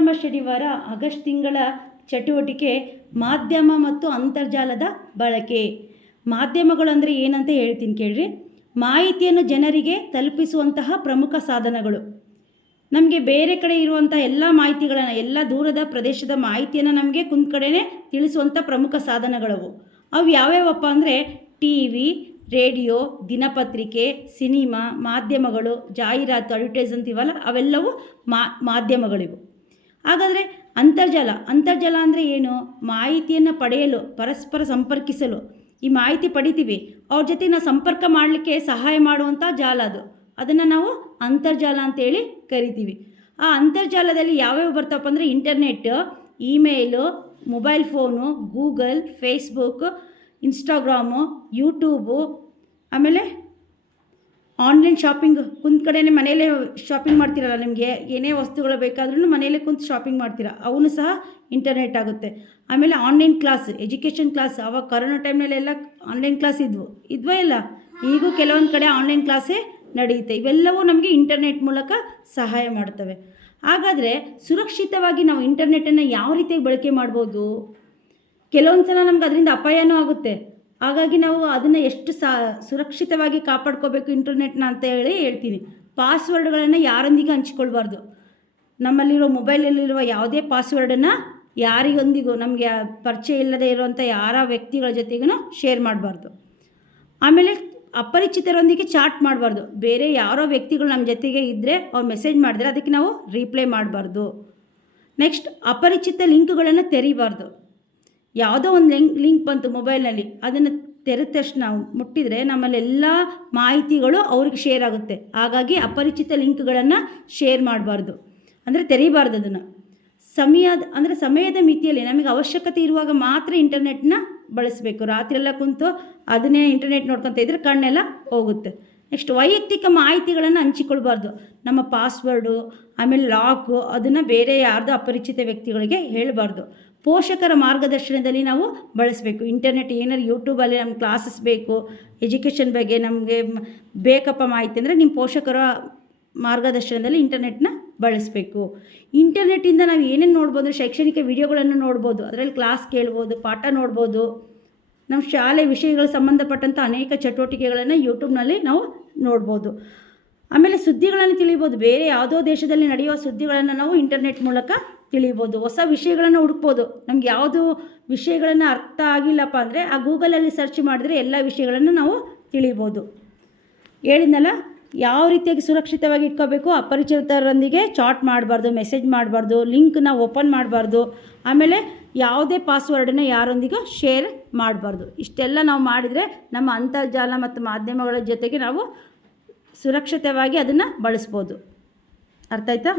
ಸಂಭ್ರಮ ಶನಿವಾರ ಆಗಸ್ಟ್ ತಿಂಗಳ ಚಟುವಟಿಕೆ ಮಾಧ್ಯಮ ಮತ್ತು ಅಂತರ್ಜಾಲದ ಬಳಕೆ. ಮಾಧ್ಯಮಗಳು ಅಂದರೆ ಏನಂತ ಹೇಳ್ತೀನಿ ಕೇಳ್ರಿ. ಮಾಹಿತಿಯನ್ನು ಜನರಿಗೆ ತಲುಪಿಸುವಂತಹ ಪ್ರಮುಖ ಸಾಧನಗಳು. ನಮಗೆ ಬೇರೆ ಕಡೆ ಇರುವಂಥ ಎಲ್ಲ ಮಾಹಿತಿಗಳನ್ನು, ಎಲ್ಲ ದೂರದ ಪ್ರದೇಶದ ಮಾಹಿತಿಯನ್ನು ನಮಗೆ ಕುಂತ ಕಡೆನೇ ತಿಳಿಸುವಂಥ ಪ್ರಮುಖ ಸಾಧನಗಳವು. ಅವು ಯಾವ್ಯಾವಪ್ಪ ಅಂದರೆ ಟಿ ವಿ, ರೇಡಿಯೋ, ದಿನಪತ್ರಿಕೆ, ಸಿನಿಮಾ, ಮಾಧ್ಯಮಗಳು, ಜಾಹೀರಾತು, ಅಡ್ವರ್ಟೈಸ್ ಅಂತೀವಲ್ಲ, ಅವೆಲ್ಲವೂ ಮಾಧ್ಯಮಗಳಿವು. ಹಾಗಾದರೆ ಅಂತರ್ಜಾಲ ಅಂದರೆ ಏನು? ಮಾಹಿತಿಯನ್ನು ಪಡೆಯಲು, ಪರಸ್ಪರ ಸಂಪರ್ಕಿಸಲು ಈ ಮಾಹಿತಿ ಪಡಿತೀವಿ, ಅವ್ರ ಜೊತೆ ನಾವು ಸಂಪರ್ಕ ಮಾಡಲಿಕ್ಕೆ ಸಹಾಯ ಮಾಡುವಂಥ ಜಾಲ ಅದು. ಅದನ್ನು ನಾವು ಅಂತರ್ಜಾಲ ಅಂತೇಳಿ ಕರಿತೀವಿ. ಆ ಅಂತರ್ಜಾಲದಲ್ಲಿ ಯಾವ್ಯಾವ ಬರ್ತಾವಪ್ಪ ಅಂದರೆ internet, email, mobile phone, Google, Facebook, Instagram, YouTube, ಆಮೇಲೆ ಆನ್ಲೈನ್ ಶಾಪಿಂಗ್. ಕುಂತ ಕಡೆನೇ ಮನೆಯಲ್ಲೇ ಶಾಪಿಂಗ್ ಮಾಡ್ತೀರಲ್ಲ, ನಿಮಗೆ ಏನೇ ವಸ್ತುಗಳು ಬೇಕಾದ್ರೂ ಮನೆಯಲ್ಲೇ ಕುಂತು ಶಾಪಿಂಗ್ ಮಾಡ್ತೀರಾ, ಅವನು ಸಹ ಇಂಟರ್ನೆಟ್ ಆಗುತ್ತೆ. ಆಮೇಲೆ ಆನ್ಲೈನ್ ಕ್ಲಾಸ್, ಎಜುಕೇಷನ್ ಕ್ಲಾಸ್. ಆವಾಗ ಕರೋನಾ ಟೈಮ್ನಲ್ಲೆಲ್ಲ ಆನ್ಲೈನ್ ಕ್ಲಾಸ್ ಇದ್ವಾ ಇಲ್ಲ? ಈಗೂ ಕೆಲವೊಂದು ಕಡೆ ಆನ್ಲೈನ್ ಕ್ಲಾಸೇ ನಡೆಯುತ್ತೆ. ಇವೆಲ್ಲವೂ ನಮಗೆ ಇಂಟರ್ನೆಟ್ ಮೂಲಕ ಸಹಾಯ ಮಾಡ್ತವೆ. ಹಾಗಾದರೆ ಸುರಕ್ಷಿತವಾಗಿ ನಾವು ಇಂಟರ್ನೆಟ್ಟನ್ನು ಯಾವ ರೀತಿಯಾಗಿ ಬಳಕೆ ಮಾಡ್ಬೋದು? ಕೆಲವೊಂದು ಸಲ ನಮ್ಗೆ ಅದರಿಂದ ಅಪಾಯನೂ ಆಗುತ್ತೆ. ಹಾಗಾಗಿ ನಾವು ಅದನ್ನು ಎಷ್ಟು ಸುರಕ್ಷಿತವಾಗಿ ಕಾಪಾಡ್ಕೋಬೇಕು ಇಂಟರ್ನೆಟ್ನ ಅಂತ ಹೇಳ್ತೀನಿ. ಪಾಸ್ವರ್ಡ್ಗಳನ್ನು ಯಾರೊಂದಿಗೂ ಹಂಚ್ಕೊಳ್ಬಾರ್ದು. ನಮ್ಮಲ್ಲಿರೋ ಮೊಬೈಲಲ್ಲಿರುವ ಯಾವುದೇ ಪಾಸ್ವರ್ಡನ್ನು ಯಾರಿಗೊಂದಿಗೂ, ನಮಗೆ ಪರಿಚಯ ಇಲ್ಲದೆ ಇರುವಂಥ ಯಾರ ವ್ಯಕ್ತಿಗಳ ಜೊತೆಗೂ ಶೇರ್ ಮಾಡಬಾರ್ದು. ಆಮೇಲೆ ಅಪರಿಚಿತರೊಂದಿಗೆ ಚಾಟ್ ಮಾಡಬಾರ್ದು. ಬೇರೆ ಯಾರೋ ವ್ಯಕ್ತಿಗಳು ನಮ್ಮ ಜೊತೆಗೆ ಇದ್ದರೆ ಅವ್ರು ಮೆಸೇಜ್ ಮಾಡಿದ್ರೆ ಅದಕ್ಕೆ ನಾವು ರಿಪ್ಲೈ ಮಾಡಬಾರ್ದು. ನೆಕ್ಸ್ಟ್, ಅಪರಿಚಿತ ಲಿಂಕ್ಗಳನ್ನು ತೆರೀಬಾರ್ದು. ಯಾವುದೋ ಒಂದು ಲಿಂಕ್ ಬಂತು ಮೊಬೈಲ್ನಲ್ಲಿ, ಅದನ್ನು ತೆರೆದ ತಕ್ಷಣ ಮುಟ್ಟಿದರೆ ನಮ್ಮಲ್ಲೆಲ್ಲ ಮಾಹಿತಿಗಳು ಅವ್ರಿಗೆ ಶೇರ್ ಆಗುತ್ತೆ. ಹಾಗಾಗಿ ಅಪರಿಚಿತ ಲಿಂಕ್ಗಳನ್ನು ಶೇರ್ ಮಾಡಬಾರ್ದು, ಅಂದರೆ ತೆರೀಬಾರ್ದು ಅದನ್ನು. ಸಮಯದ ಮಿತಿಯಲ್ಲಿ ನಮಗೆ ಅವಶ್ಯಕತೆ ಇರುವಾಗ ಮಾತ್ರ ಇಂಟರ್ನೆಟ್ನ ಬಳಸಬೇಕು. ರಾತ್ರಿಯೆಲ್ಲ ಕುಂತು ಅದನ್ನೇ ಇಂಟರ್ನೆಟ್ ನೋಡ್ಕೊತ ಇದ್ದರೆ ಕಣ್ಣೆಲ್ಲ ಹೋಗುತ್ತೆ. ನೆಕ್ಸ್ಟ್, ವೈಯಕ್ತಿಕ ಮಾಹಿತಿಗಳನ್ನು ಹಂಚಿಕೊಳ್ಬಾರ್ದು. ನಮ್ಮ ಪಾಸ್ವರ್ಡು, ಆಮೇಲೆ ಲಾಕು, ಅದನ್ನು ಬೇರೆ ಯಾರ್ದೋ ಅಪರಿಚಿತ ವ್ಯಕ್ತಿಗಳಿಗೆ ಹೇಳಬಾರ್ದು. ಪೋಷಕರ ಮಾರ್ಗದರ್ಶನದಲ್ಲಿ ನಾವು ಬಳಸಬೇಕು ಇಂಟರ್ನೆಟ್. ಏನಾದ್ರು ಯೂಟ್ಯೂಬಲ್ಲಿ ನಮ್ಮ ಕ್ಲಾಸಸ್ ಬೇಕು, ಎಜುಕೇಷನ್ ಬಗ್ಗೆ ನಮಗೆ ಬೇಕಪ್ಪ ಮಾಹಿತಿ ಅಂದರೆ ನಿಮ್ಮ ಪೋಷಕರ ಮಾರ್ಗದರ್ಶನದಲ್ಲಿ ಇಂಟರ್ನೆಟ್ನ ಬಳಸಬೇಕು. ಇಂಟರ್ನೆಟ್ಟಿಂದ ನಾವು ಏನೇನು ನೋಡ್ಬೋದು? ಶೈಕ್ಷಣಿಕ ವಿಡಿಯೋಗಳನ್ನು ನೋಡ್ಬೋದು, ಅದರಲ್ಲಿ ಕ್ಲಾಸ್ ಕೇಳ್ಬೋದು, ಪಾಠ ನೋಡ್ಬೋದು. ನಮ್ಮ ಶಾಲೆ ವಿಷಯಗಳಿಗೆ ಸಂಬಂಧಪಟ್ಟಂಥ ಅನೇಕ ಚಟುವಟಿಕೆಗಳನ್ನು ಯೂಟ್ಯೂಬ್ನಲ್ಲಿ ನಾವು ನೋಡ್ಬೋದು. ಆಮೇಲೆ ಸುದ್ದಿಗಳನ್ನು ತಿಳಿಬೋದು. ಬೇರೆ ಯಾವುದೋ ದೇಶದಲ್ಲಿ ನಡೆಯುವ ಸುದ್ದಿಗಳನ್ನು ನಾವು ಇಂಟರ್ನೆಟ್ ಮೂಲಕ ತಿಳಿಬೋದು. ಹೊಸ ವಿಷಯಗಳನ್ನು ಹುಡುಕ್ಬೋದು. ನಮ್ಗೆ ಯಾವುದು ವಿಷಯಗಳನ್ನು ಅರ್ಥ ಆಗಿಲ್ಲಪ್ಪ ಅಂದರೆ ಆ ಗೂಗಲಲ್ಲಿ ಸರ್ಚ್ ಮಾಡಿದ್ರೆ ಎಲ್ಲ ವಿಷಯಗಳನ್ನು ನಾವು ತಿಳಿಬೋದು. ಹೇಳಿದ್ನಲ್ಲ, ಯಾವ ರೀತಿಯಾಗಿ ಸುರಕ್ಷಿತವಾಗಿ ಇಟ್ಕೋಬೇಕು? ಅಪರಿಚಿತರೊಂದಿಗೆ ಚಾಟ್ ಮಾಡಬಾರ್ದು, ಮೆಸೇಜ್ ಮಾಡಬಾರ್ದು, ಲಿಂಕ್ನ ಓಪನ್ ಮಾಡಬಾರ್ದು, ಆಮೇಲೆ ಯಾವುದೇ ಪಾಸ್ವರ್ಡನ್ನು ಯಾರೊಂದಿಗೂ ಶೇರ್ ಮಾಡಬಾರ್ದು. ಇಷ್ಟೆಲ್ಲ ನಾವು ಮಾಡಿದರೆ ನಮ್ಮ ಅಂತರ್ಜಾಲ ಮತ್ತು ಮಾಧ್ಯಮಗಳ ಜೊತೆಗೆ ನಾವು ಸುರಕ್ಷಿತವಾಗಿ ಅದನ್ನು ಬಳಸ್ಬೋದು. ಅರ್ಥ ಆಯ್ತಾ?